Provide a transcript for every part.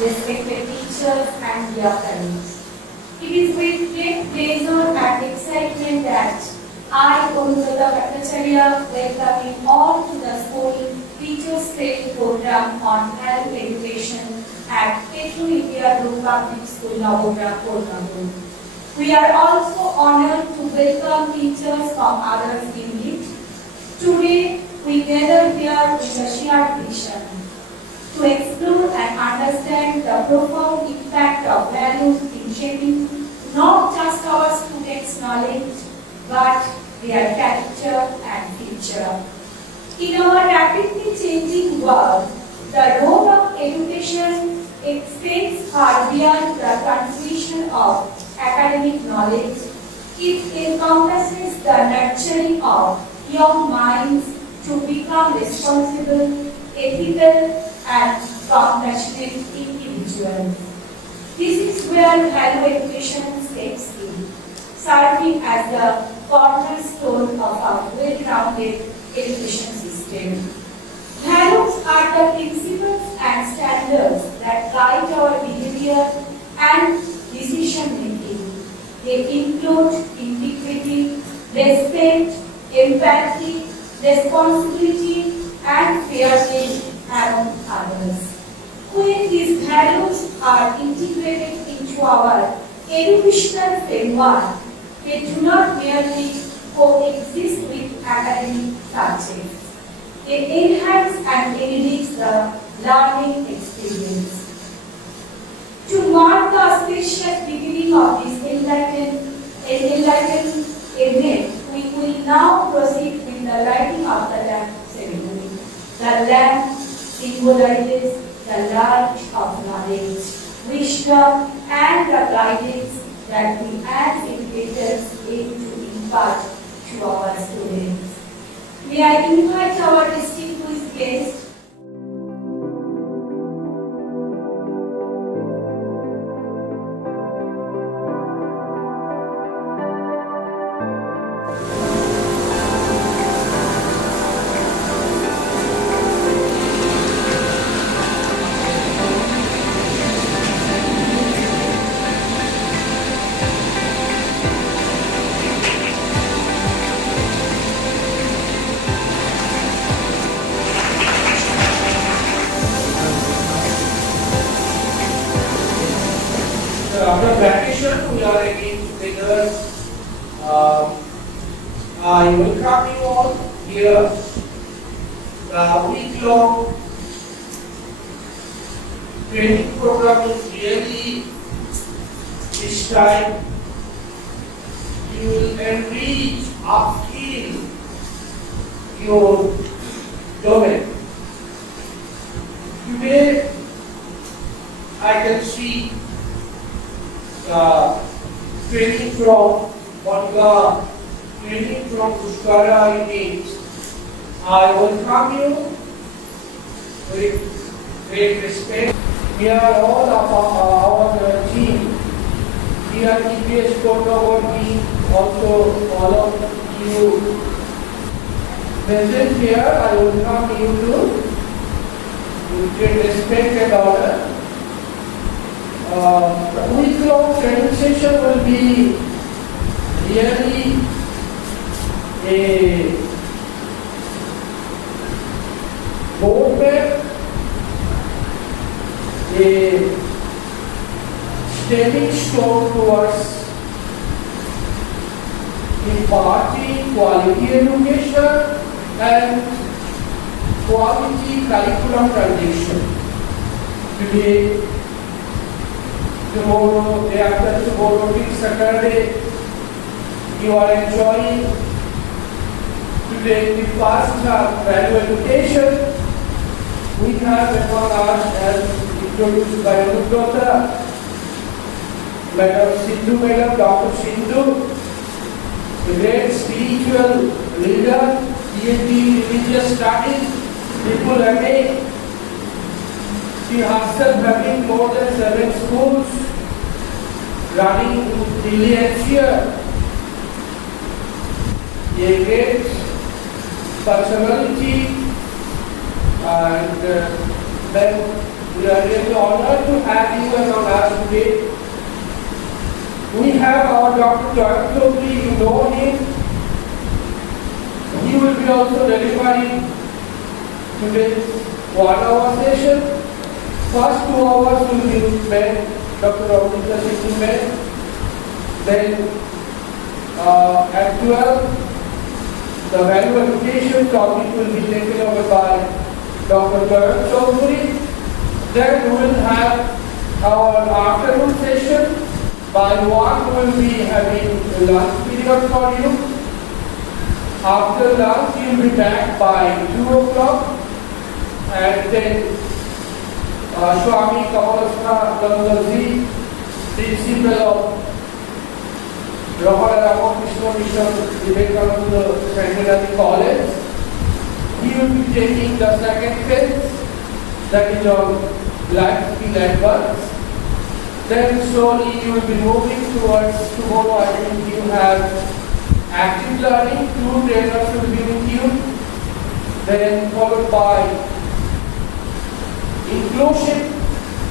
respected teachers and dear colleagues. It is with great pleasure and excitement that I, Omugata Bhattacharya, welcome you all to the school Teachers Training Program on Health Education at Petru India Group Public School, Navobra, Kolkata. We are also honored to welcome teachers from other fields. Today, we gather here with a shared vision to explore and understand the profound impact of values in shaping not just our students' knowledge, but their character and future. In our rapidly changing world, the role of education extends far beyond the transmission of academic knowledge. It encompasses the nurturing of young minds to become responsible, ethical, and compassionate individuals. This is where value education steps in, serving as the cornerstone of our well-rounded education system. Values are the principles and standards that guide our behavior and decision making. They include integrity, respect, empathy, responsibility, and fairness among others. When these values are integrated into our educational framework, they do not merely coexist with academic subjects. They enhance and enrich the learning experience. To mark the auspicious beginning of this enlightening event, we will now proceed with the lighting of the lamp ceremony. The lamp symbolizes the light of knowledge, wisdom, and the guidance that we as educators aim to impart to our students. May I invite our distinguished guest, after graduation, we are again together. I welcome you all here. The week-long training program is really this time. You will enrich, upskill your domain. Today, I can see training from Banga, training from Pushkara units. I welcome you with great respect. We are all of our team. We are TPS Kotavar team, also all of you present here. I welcome you to with great respect and honor. Week-long training session will be really a roadmap, a stepping stone towards imparting quality education and quality curriculum transition. Today, tomorrow, day after tomorrow, till Saturday, you are enjoying today the first value education. We have among us, as introduced by Anudrota, Madam Sindhu, Dr. Sindhu, the great spiritual leader, PhD religious studies, Triple MA. She herself having more than 7 schools running in Delhi NCR. A great personality and then We are really honored to have you among us today. We have our Dr. Joy Chowdhury, you know him. He will be also delivering today's 1 hour session. First 2 hours will be with men, Dr. Amrita Singh men. Then at 12, the value education topic will be taken over by Dr. Joy Chowdhury. Then we will have our afternoon session. By 1, we will be having a lunch period for you. After lunch, you will be back by 2 o'clock. And then Swami Kamalastha Dandaji, principal of Ramana Ramakrishna Mission Vivekananda Secondary College, he will be taking the second phase, that is on life skill advance. Then slowly you will be moving towards tomorrow. I think you have active learning, 2 trainers will be with you. Then followed by inclusive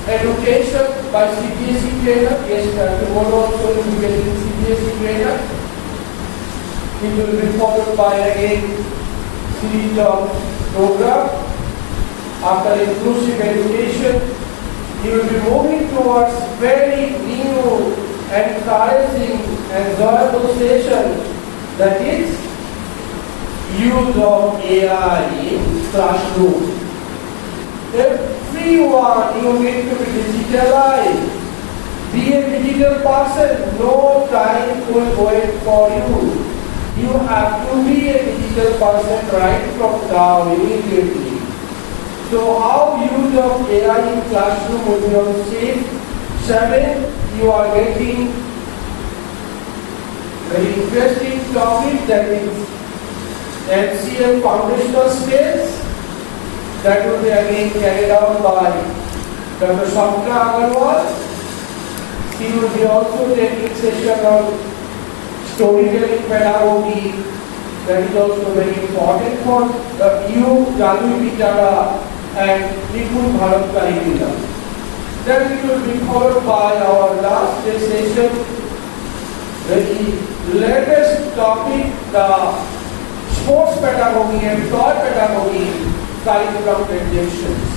education by CBSE trainer. Yes, tomorrow also you will be getting CBSE trainer. It will be followed by again series of program. After inclusive education, you will be moving towards very new, encouraging, enjoyable session, that is use of AI in classroom. Everyone, you need to be digitalized. Be a digital person. No time will wait for you. You have to be a digital person right from now, immediately. So how use of AI in classroom will be on stage 7. You are getting very interesting topic, that is HCL foundational skills. That will be again carried out by Dr. Swapna Agarwal. He will be also taking session on storytelling pedagogy. That is also very important for the EU, Janu Pitara and Nipun Bharat curriculum. Then it will be followed by our last day session, the latest topic, the sports pedagogy and toy pedagogy curriculum transitions.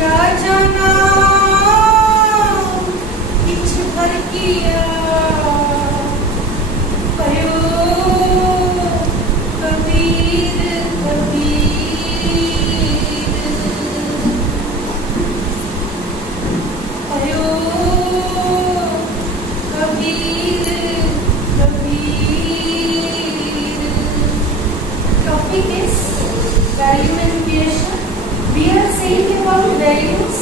क्या जाना किछ भर किया भयो कबीर कबीर भयो Kabir Kabir. Topic is value education. We are saying about values,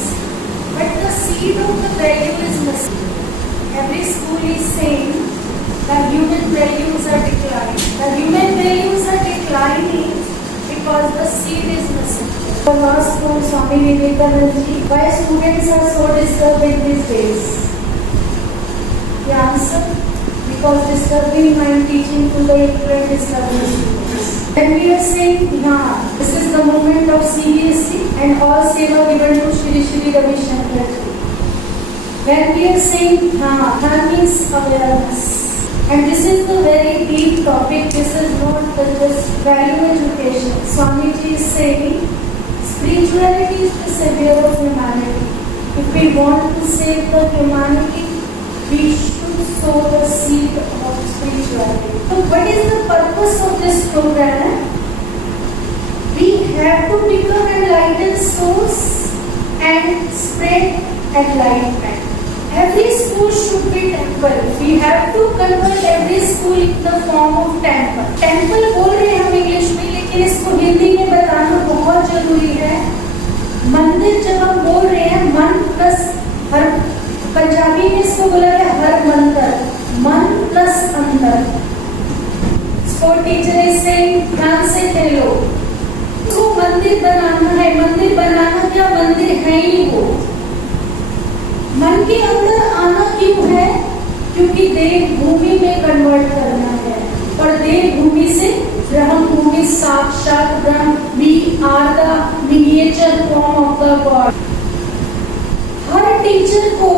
but the seed of the value is missing. Every school is saying that human values are declining. The human values are declining because the seed is missing. The last one, Swami Vivekananda ji, why students are so disturbed in these days? The answer, because disturbing mind teaching to the ignorant disturbing students. When we are saying, yeah, this is the moment of CBSE and all seva given to Shri Shri Ravi Shankar ji. When we are saying, yeah, that means awareness. And this is the very deep topic. This is not just value education. Swamiji is saying, spirituality is the savior of humanity. If we want to save the humanity, we should sow the seed of spirituality. So what is the purpose of this program? We have to become enlightened souls and spread enlightenment. Every school should be temple. We have to convert every school in the form of temple. Temple बोल रहे हैं हम English में, लेकिन इसको हिंदी में बताना बहुत जरूरी है. मंदिर जब हम बोल रहे हैं, मन प्लस हर, पंजाबी में इसको बोला है हर मंत्र, मन प्लस अंदर. स्पोर्ट टीचर इसे ध्यान से खेलो. तो मंदिर बनाना है. मंदिर बनाना क्या, मंदिर है ही वो. मन के अंदर आना क्यों है? क्योंकि देवभूमि में कन्वर्ट करना है। और देवभूमि से ब्रह्म भूमि, साक्षात ब्रह्म, we are the miniature form of the God। Her teacher को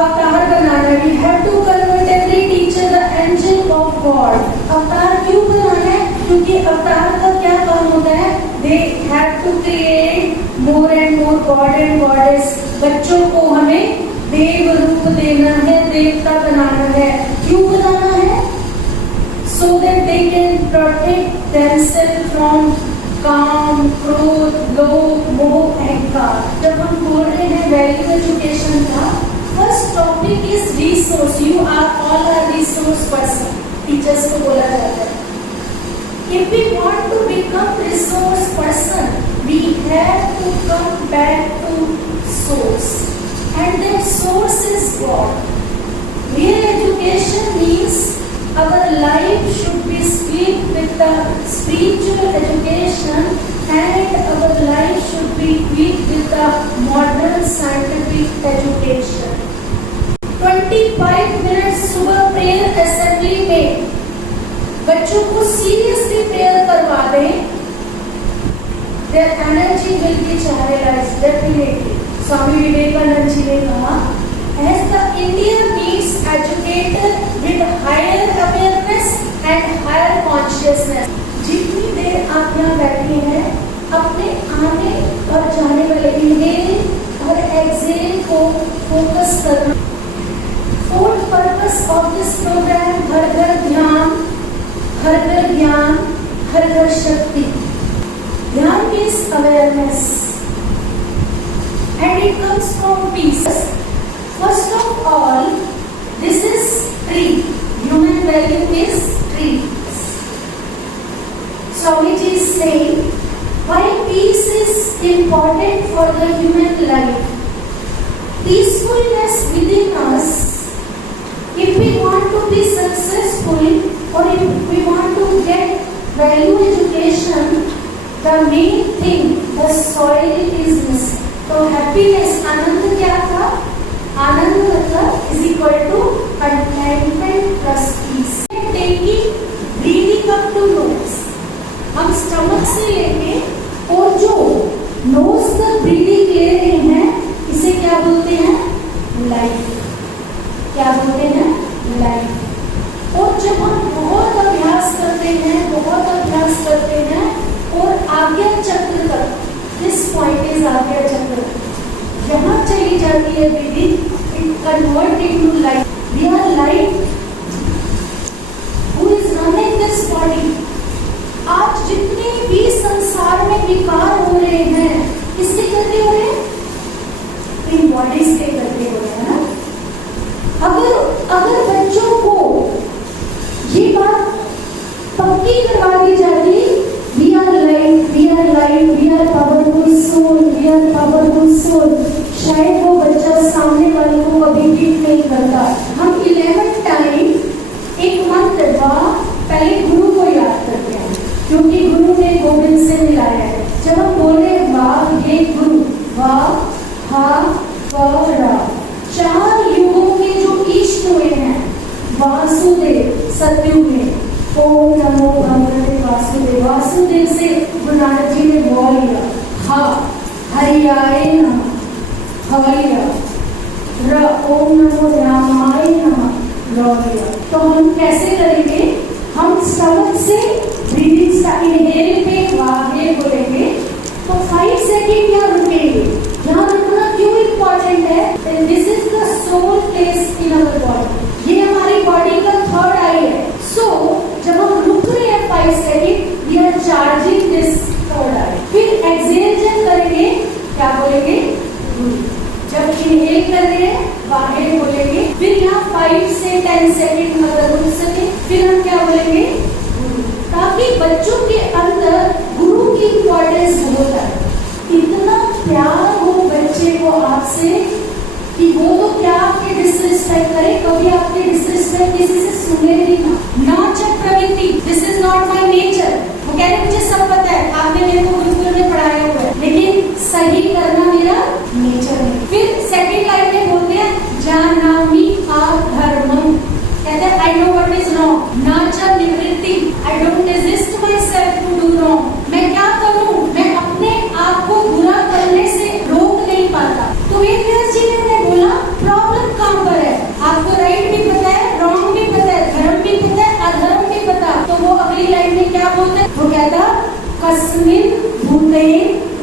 अवतार बनाना है। We have to convert every teacher the angel of God। अवतार क्यों बनाना है? क्योंकि अवतार का क्या काम होता है? They have to create more and more God and Goddess। बच्चों को हमें देव रूप देना है, देवता बनाना है। क्यों बनाना है? So that they can protect themselves from काम, क्रोध, लोभ, मोह, अहंकार। जब हम बोल रहे हैं वैल्यू एजुकेशन का, first topic is resource. You are all are resource person, teachers को बोला जाता है। If we want to become resource person, we have to come back to source, and that source is God। Real education means our life should be split with the spiritual education, and our life should be split with the modern scientific education। 25 minutes सुबह prayer assembly में बच्चों को seriously prayer करवा दें, their energy will be channelized definitely। Swami Vivekananda ji ने कहा, as the India needs educator with higher awareness and higher consciousness। जितनी देर आप यहाँ बैठे हैं, अपने आने और जाने वाले इनहेल और एक्सहेल को फोकस करना। Fourth purpose of this program, घर घर ध्यान, हर घर ज्ञान, हर घर शक्ति। ध्यान means awareness and it comes from peace। First of all, this is tree। Human value is tree। Swamiji is saying why peace is important for the human life। Peacefulness within us, if we want to be successful or if we want to get value education, the main thing, the soil is missing। तो happiness, आनंद क्या था? आनंद मतलब is equal to contentment plus peace। Taking breathing up to nose, हम stomach से लेके और जो knows तक ब्रीदिंग ले रहे हैं, इसे क्या बोलते हैं? लाइफ। क्या बोलते हैं? लाइफ। और जब हम बहुत अभ्यास करते हैं और आज्ञा चक्र तक, दिस पॉइंट इज आज्ञा चक्र, यहाँ चली जाती है breathing, it convert into life. We are life who is running this body. आज जितने भी संसार में विकार हो रहे हैं, किसके करके हो रहे हैं? इन बॉडीज के करके हो रहे हैं। अगर बच्चों को ये बात पक्की करवा दी जाती, we are light, we are light, we are powerful soul, we are powerful soul, शायद वो बच्चा सामने वाले को कभी बीट नहीं करता। हम 11 टाइम एक मंत्र वाह पहले गुरु को याद करते हैं, क्योंकि गुरु ने गोविंद से मिलाया है। जब हम बोले वाह ये गुरु, वाह हा रा, 4 युगों के जो इष्ट हुए हैं, वासुदेव सतयुग में, ओम नमो भगवते वासुदेव। वासुदेव से गुरु नानक जी ने बोल लिया, हा हरियाय नमः, हवैया र, ओम नमो रामाय नमः, रौरिया। तो हम कैसे करेंगे? हम स्टमक से ब्रीदिंग इनहेल पे वाहे बोलेंगे, तो 5 सेकेंड यहाँ रुकेंगे। यहाँ रुकना क्यों इम्पोर्टेंट है? This is the soul place in our body. ये हमारी बॉडी का थर्ड आई है। सो जब हम रुक रहे हैं 5 second, we are charging this third eye. फिर एक्सहेल जब करेंगे, क्या बोलेंगे? जब इनहेल कर रहे हैं, बाहर बोलेंगे। फिर यहाँ 5 से 10 सेकेंड अगर रुक सके, फिर हम क्या बोलेंगे? ताकि बच्चों के अंदर गुरु की इम्पोर्टेंस बहुत है। इतना प्यार हो बच्चे को आपसे कि वो तो क्या आपके डिसरिस्पेक्ट करे, कभी आपके डिसरिस्पेक्ट किसी से सुने नहीं ना। नाच प्रवृत्ति, this is not my nature. वो कह रहे मुझे सब पता है, आपने मेरे को गुरुकुल में पढ़ाया हुआ है, लेकिन सही करना मेरा नेचर है। फिर सेकंड लाइन में बोलते हैं जानामि अधर्मम, कहते हैं कस्मिन् भूते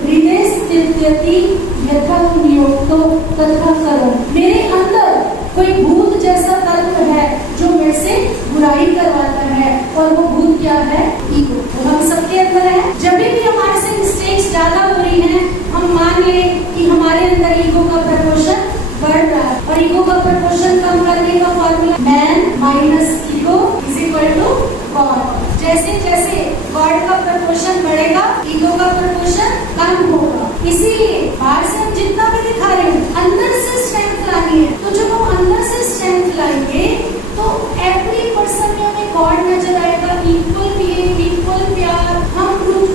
हृदय स्थित्यति यथा नियोक्तो तथा करो। मेरे अंदर कोई भूत जैसा तत्व है जो मेरे से बुराई करवाता है, और वो भूत क्या है? ईगो। वो हम सबके अंदर है। जब भी हमारे से मिस्टेक्स ज्यादा हो रही हैं, हम मान ले कि हमारे अंदर ईगो का प्रपोर्शन बढ़ रहा है, और ईगो का प्रपोर्शन कम करने का formula man minus ego is equal to God. जैसे जैसे गॉड का प्रपोर्शन बढ़ेगा, ईगो का प्रपोर्शन कम होगा। इसीलिए बाहर से हम जितना भी दिखा रहे हैं, अंदर से स्ट्रेंथ लानी है। तो जब हम अंदर से स्ट्रेंथ लाएंगे तो एवरी पर्सन में हमें गॉड नजर आएगा, इक्वल बिहेव, इक्वल प्यार। हम रोज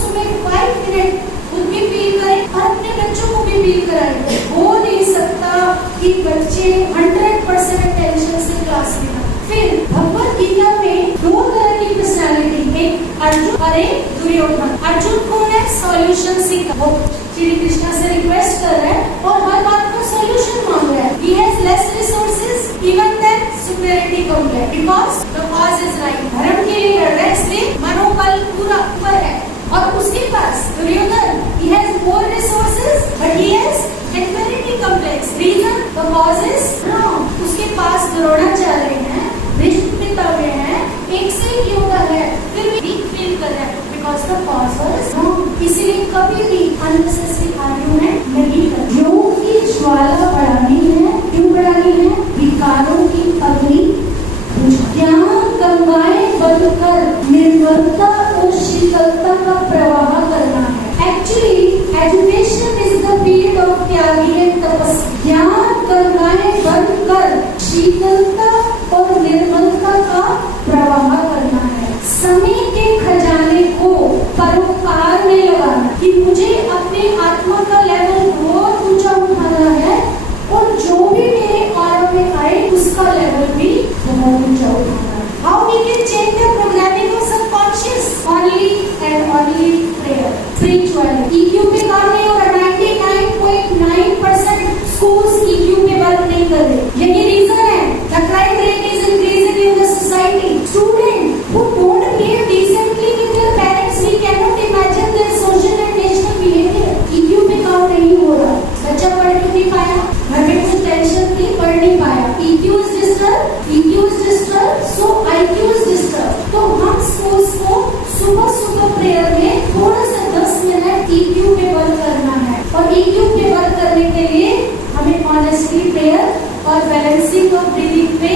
सुबह 5 मिनट खुद भी फील करें और अपने बच्चों को भी फील कराएं। हो नहीं सकता कि बच्चे 100% अटेंशन से क्लास में आए। फिर भगवत गीता में 2 तरह की पर्सनालिटी, एक अर्जुन और एक दुर्योधन। अर्जुन कौन है? सॉल्यूशन सीकर, वो श्री कृष्णा से रिक्वेस्ट कर रहा है और हर बात का सॉल्यूशन मांग रहा है। He has less resources, even then superiority complex, because the cause is right. धर्म के लिए लड़ रहा है, इसलिए मनोबल पूरा ऊपर है। और उसके पास Duryodhan, he has more resources, but he has inferiority complex. Reason, the cause is wrong. उसके पास द्रोणाचार्य हैं, भीष्म पितामह हैं, एक से एक योद्धा है, फिर भी वीक फील कर रहा है because the cause was wrong. इसीलिए कभी भी unnecessary argument नहीं करना। योग की ज्वाला बढ़ानी है, क्यों बढ़ानी है? विकारों की अग्नि ज्ञान गंगाएं बंधकर निर्मलता और शीतलता का प्रवाह करना है। Actually, education is the field of Tyagi and तपस्या। ज्ञान गंगाएं बंधकर शीतलता और निर्मलता का प्रवाह करना है। समय के खजाने को परोपकार में लगाना, कि मुझे अपने आत्मा का लेवल बहुत ऊंचा उठाना है, और जो भी मेरे आत्मा में आए उसका लेवल भी बहुत ऊंचा उठाना है। How we can change the programming of subconscious? Only and only prayer, spirituality। EQ पे काम नहीं हो रहा। 99.9% schools EQ पे वर्क नहीं कर रहे। यही रीजन है। The crime rate is increasing in the society. Students who don't behave decently with their parents, we cannot imagine their social and national behavior. EQ पे काम नहीं हो रहा। बच्चा पढ़ नहीं पाया, घर में कुछ टेंशन थी, पढ़ नहीं पाया। EQ is disturbed, so IQ is disturbed। तो हम schools को सुबह प्रेयर में थोड़ा सा 10 मिनट EQ पे वर्क करना है, और EQ पे वर्क करने के लिए हमें ऑनेस्टली प्रेयर और बैलेंसिंग ऑफ ब्रीथिंग पे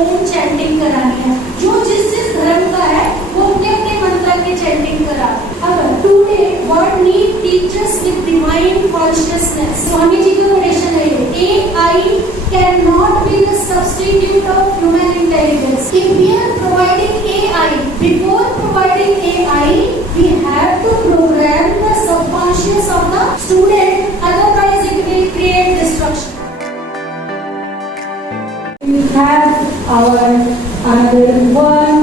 ओम चैंटिंग करानी है। जो जिस धर्म का है वो अपने मंत्र के चैंटिंग करा। अब today world need teachers with divine consciousness. Swami ji का कोटेशन है ये, AI cannot be the substitute of human intelligence. If we are providing AI, before providing AI, we have to program the subconscious of the student, otherwise it will create destruction. We have our another one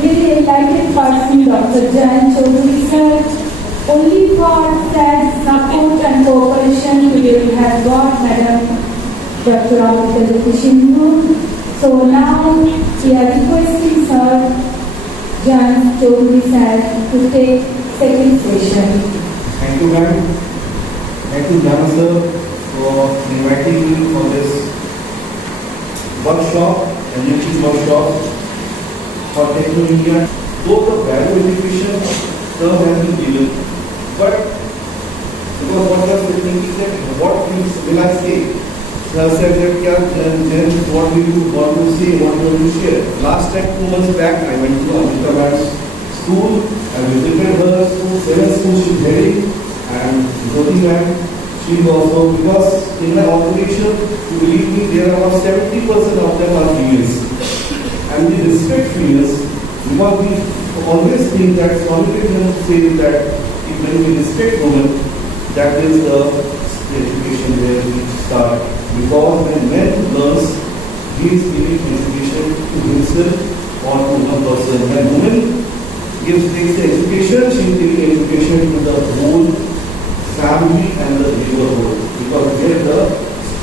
really enlightened person, Dr. Jain Chaudhary sir. Only for that support and cooperation today we have got Madam Dr. Amrita Sindhu. So now we are requesting Sir Jain Chaudhary sir to take second session. Thank you, ma'am. Thank you, Jana sir, for inviting me for this workshop, enriching workshop for Techno India. Though the value education term has been given, but because what I was thinking that what will I say? Sir said that then what will you want to say, what will you share? Last time 2 months back I went to Amrita Madam's school, I visited her school, 7 schools she heading, and Jyoti ma'am, she also, because in my observation, you believe me, there are about 70% of them are females. And we respect females, because we always think that Swami says that if when we respect women, that is the education where we start. Because when man learns, he is giving education to himself or to one person. When woman takes the education, she is giving education to the whole family and the neighborhood. Because there the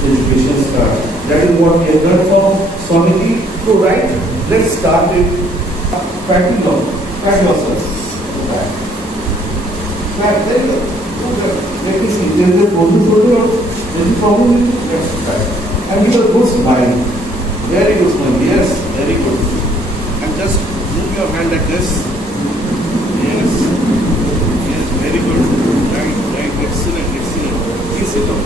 education starts. That is what we have done from Swamiji. So right, let's start with practical yourself. Right, there you go. Let me see. There is a problem for you. There is a problem with you. Yes, right. And you have a good smile. Very good smile. Yes, very good. And just move your hand like this. Yes. Yes, very good. Right, right. Excellent, excellent. Please sit down.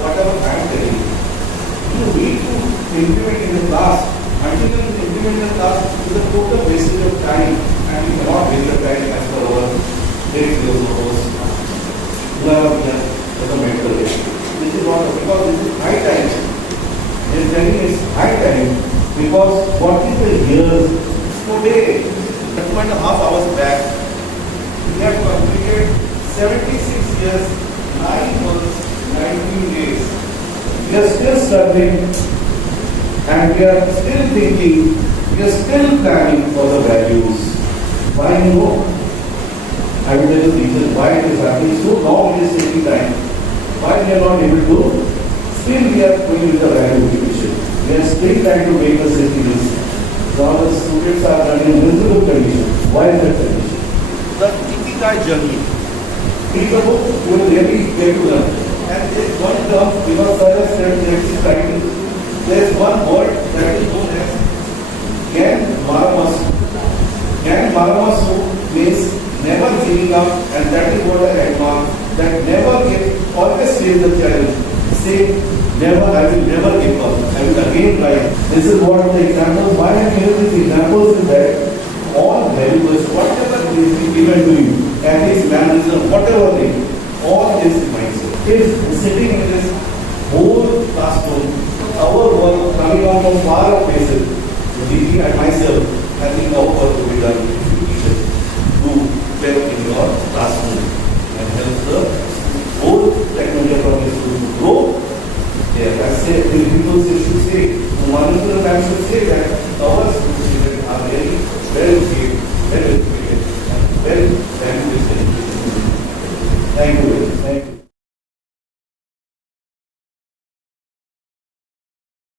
Whatever I am telling you, you need to implement in the class. Until you implement in the class, it is a total wastage of time, and you cannot waste the time as per our very close purpose. You are here as a mentor. This is what, because this is high time. This training is high time because what is the years today? 2.5 hours back, we have completed 76 years, 9 months, 19 days. We are still struggling and we are still thinking, we are still planning for the values. Why no? I will tell you the reason why it is happening so long, it is taking time. Why we are not able to? Still we are going with the value education. We are still trying to make the cities. Now the students are running in miserable condition. Why is that condition? The Ikigai journey. Read the book, you will really get to learn. And there is one term, because sir has said that is writing, there is one word that is known as Gen Maramasu. Gen Maramasu means never giving up, and that is what I admire. That never give, always face the challenge. Say, never, I will never give up. I will again try. This is what the examples, why I am giving these examples is that all valuables, whatever is given to you, ethics, mannerism, whatever thing, all this mindset is sitting in this whole classroom. Our work coming out from far off places. Didi and myself, I think our work will be done if you teachers do well in your classroom and help the whole technology from the school to grow. Yeah, I say, the people should say, one of the times should say that our